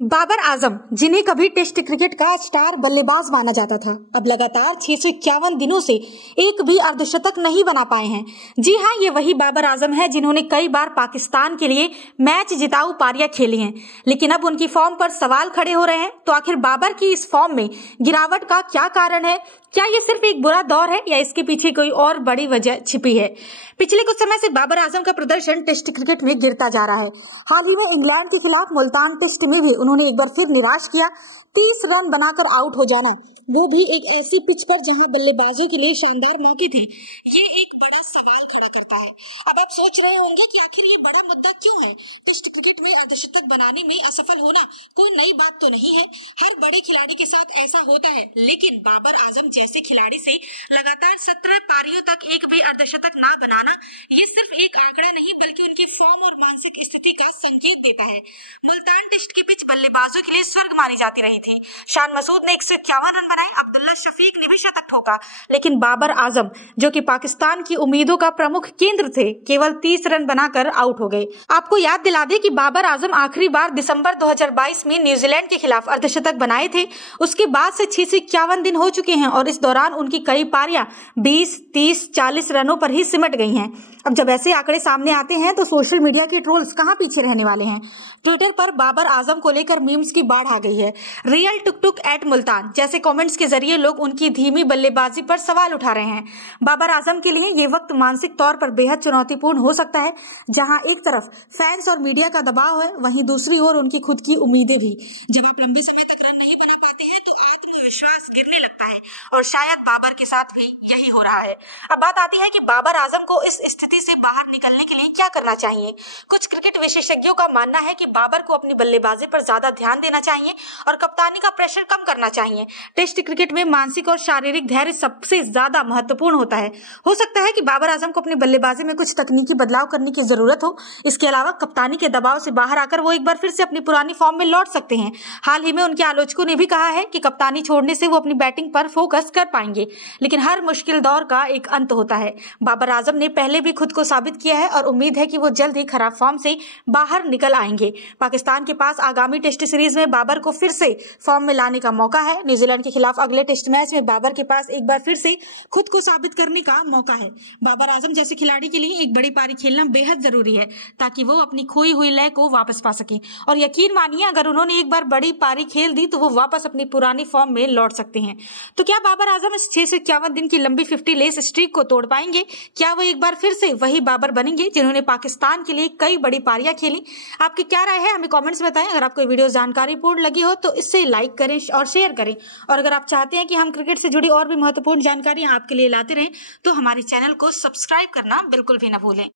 बाबर आजम, जिन्हें कभी test cricket का स्टार बल्लेबाज माना जाता था, अब लगातार 651 दिनों से एक भी अर्धशतक नहीं बना पाए हैं। जी हां, ये वही बाबर आजम है जिन्होंने कई बार पाकिस्तान के लिए मैच जिताऊ पारियां खेली हैं, लेकिन अब उनकी फॉर्म पर सवाल खड़े हो रहे हैं। तो आखिर बाबर की इस फॉर्म में गिरावट का क्या कारण है? क्या ये सिर्फ एक बुरा दौर है या इसके पीछे कोई और बड़ी वजह छिपी है? पिछले कुछ समय से बाबर आजम का प्रदर्शन टेस्ट क्रिकेट में गिरता जा रहा है। हाल ही में इंग्लैंड के खिलाफ मुल्तान टेस्ट में भी उन्होंने एक बार फिर निराश किया। 30 रन बनाकर आउट हो जाना, वो भी एक ऐसी पिच पर जहां बल्लेबाजों के लिए शानदार मौके थे, ये एक बड़ा सवाल खड़ा करता है। अब आप सोच रहे होंगे कि आखिर ये बड़ा मुद्दा क्यों है? टेस्ट क्रिकेट में अर्धशतक बनाने में असफल होना कोई नई बात तो नहीं है, हर बड़े खिलाड़ी के साथ ऐसा होता है। लेकिन बाबर आजम जैसे खिलाड़ी से लगातार 17 पारियों तक एक भी अर्धशतक ना बनाना, ये सिर्फ एक आंकड़ा नहीं बल्कि उनकी फॉर्म और मानसिक स्थिति का संकेत देता है। मुल्तान टेस्ट की पिच बल्लेबाजों के लिए स्वर्ग मानी जाती रही थी। शान मसूद ने 151 रन बनाए, अब्दुल्ला शफीक ने भी शतक ठोका, लेकिन बाबर आजम, जो कि पाकिस्तान की उम्मीदों का प्रमुख केंद्र थे, केवल 30 रन बनाकर आउट हो गए। आपको याद दिला दें कि बाबर आजम आखिरी बार दिसंबर 2022 में न्यूजीलैंड के खिलाफ अर्धशतक बनाए थे। उसके बाद से 651 दिन हो चुके हैं और इस दौरान उनकी कई पारियां 20, 30, 40 रनों पर ही सिमट गई हैं। अब जब ऐसे आंकड़े सामने आते हैं तो सोशल मीडिया के ट्रोल्स कहां पीछे रहने वाले हैं। ट्विटर पर बाबर आजम को लेकर मीम्स की बाढ़ आ गई है। रियल टुक टुक एट मुल्तान जैसे कमेंट्स के जरिए लोग उनकी धीमी बल्लेबाजी पर सवाल उठा रहे हैं। बाबर आजम के लिए ये वक्त मानसिक तौर पर बेहद चुनौतीपूर्ण हो सकता है, जहां एक तरफ फैंस और मीडिया का दबाव है, वहीं दूसरी ओर उनकी खुद की उम्मीदें भी। जब आप लंबे समय तक रन नहीं बना पाते हैं तो आत्मविश्वास गिरने लगता है, और शायद बाबर के साथ भी यही हो रहा है। अब बात आती है कि बाबर आजम को इस स्थिति से बाहर निकलने के लिए क्या करना चाहिए। कुछ क्रिकेट विशेषज्ञों का मानना है कि बाबर को अपनी बल्लेबाजी पर ज्यादा ध्यान देना चाहिए और कप्तानी का प्रेशर कम करना चाहिए। टेस्ट क्रिकेट में मानसिक और शारीरिक धैर्य सबसे ज्यादा महत्वपूर्ण होता है। हो सकता है कि बाबर आजम को अपनी बल्लेबाजी में कुछ तकनीकी बदलाव करने की जरूरत हो। इसके अलावा कप्तानी के दबाव से बाहर आकर वो एक बार फिर से अपनी पुरानी फॉर्म में लौट सकते हैं। हाल ही में उनके आलोचकों ने भी कहा है कि कप्तानी छोड़ने से वो अपनी बैटिंग पर फोकस कर पाएंगे, लेकिन हर मुश्किल दौर का एक अंत होता है। बाबर आजम ने पहले भी खुद को साबित किया है और उम्मीद है कि वो जल्द ही खराब फॉर्म से बाहर निकल आएंगे। पाकिस्तान के पास आगामी टेस्ट सीरीज में बाबर को फिर से फॉर्म में लाने का मौका है। न्यूजीलैंड के खिलाफ अगले टेस्ट मैच में बाबर के पास एक बार फिर से खुद को साबित करने का मौका है। बाबर आजम जैसे खिलाड़ी के लिए एक बड़ी पारी खेलना बेहद जरूरी है, ताकि वो अपनी खोई हुई लय को वापस पा सके। और यकीन मानिए, अगर उन्होंने एक बार बड़ी पारी खेल दी तो वो वापस अपनी पुरानी फॉर्म में लौट सकते हैं। तो क्या बाबर आजम इस 651 दिन की लंबी 50 लेस स्ट्रीक को तोड़ पाएंगे? क्या वो एक बार फिर से वही बाबर बनेंगे जिन्होंने पाकिस्तान के लिए कई बड़ी पारियां खेली? आपकी क्या राय है, हमें कमेंट्स में बताएं। अगर आपको वीडियो जानकारीपूर्ण लगी हो तो इसे लाइक करें और शेयर करें, और अगर आप चाहते हैं कि हम क्रिकेट से जुड़ी और भी महत्वपूर्ण जानकारियां आपके लिए लाते रहें तो हमारे चैनल को सब्सक्राइब करना बिल्कुल भी न भूलें।